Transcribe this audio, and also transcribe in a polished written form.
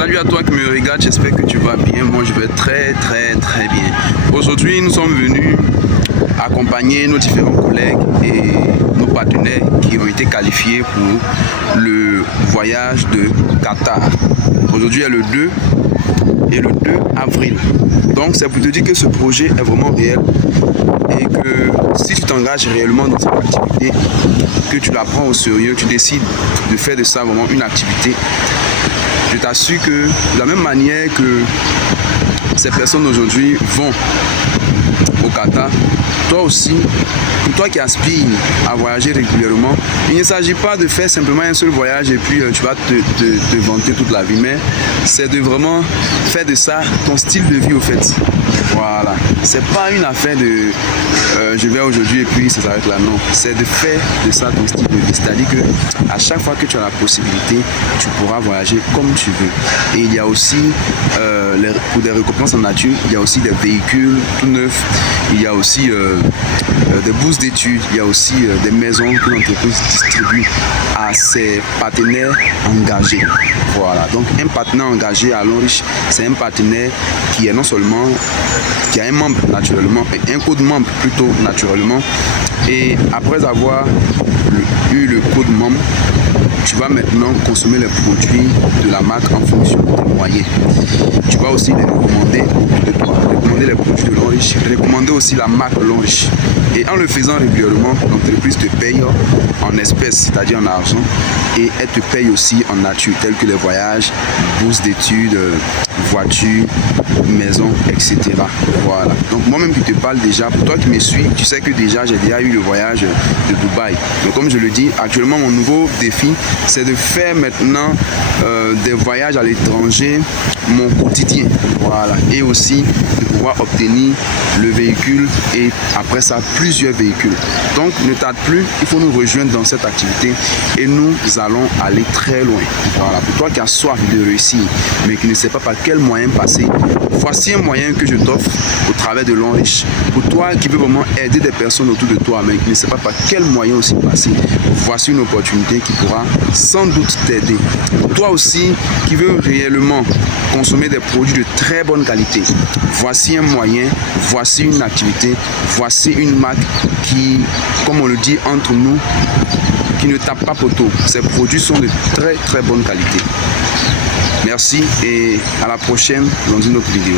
Salut à toi qui me regarde, j'espère que tu vas bien. Moi je vais très bien. Aujourd'hui nous sommes venus accompagner nos différents collègues et nos partenaires qui ont été qualifiés pour le voyage de Qatar. Aujourd'hui est le 2 et le 2 avril. Donc c'est pour te dire que ce projet est vraiment réel et que si tu t'engages réellement dans cette activité, que tu la prends au sérieux, tu décides de faire de ça vraiment une activité, je t'assure que de la même manière que ces personnes aujourd'hui vont au Qatar, toi aussi, pour toi qui aspires à voyager régulièrement, il ne s'agit pas de faire simplement un seul voyage et puis tu vas te vanter toute la vie, mais c'est de vraiment faire de ça ton style de vie au fait. Voilà, c'est pas une affaire de je vais aujourd'hui et puis ça s'arrête là, non, c'est de faire de ça ton style de vie, c'est-à-dire que à chaque fois que tu as la possibilité, tu pourras voyager comme tu veux. Et il y a aussi pour des récompenses en nature, il y a aussi des véhicules tout neufs, il y a aussi des bourses d'études, il y a aussi des maisons que l'entreprise distribue à ses partenaires engagés. Voilà, donc un partenaire engagé à Lonrich, c'est un partenaire qui est non seulement qui a un membre naturellement, un code membre plutôt naturellement, et après avoir eu le code membre, tu vas maintenant consommer les produits de la marque en fonction de tes moyens. Tu vas aussi les recommander de toi, recommander les produits de Lonrich, recommander aussi la marque Lonrich. Et en le faisant régulièrement, l'entreprise te paye en espèces, c'est-à-dire en argent, et elle te paye aussi en nature, tels que les voyages, bourses d'études, voitures, maisons, etc. Voilà. Donc moi-même qui te parle déjà, pour toi qui me suis, tu sais que déjà j'ai déjà eu le voyage de Dubaï. Donc comme je le dis, actuellement mon nouveau défi, c'est de faire maintenant des voyages à l'étranger, mon quotidien. Voilà. Et aussi de pouvoir obtenir le véhicule et après ça plusieurs véhicules. Donc ne tarde plus, il faut nous rejoindre dans cette activité et nous allons aller très loin. Voilà. Pour toi qui as soif de réussir mais qui ne sais pas par quel moyen passer, voici un moyen que je t'offre au travers de Lonrich. Pour toi qui veux vraiment aider des personnes autour de toi mais qui ne sais pas par quel moyen aussi passer, voici une opportunité qui pourra sans doute t'aider. Toi aussi qui veux réellement consommer des produits de très bonne qualité, voici un moyen, voici une activité, voici une marque qui, comme on le dit entre nous, qui ne tape pas poteau. Ces produits sont de très bonne qualité. Merci et à la prochaine dans une autre vidéo.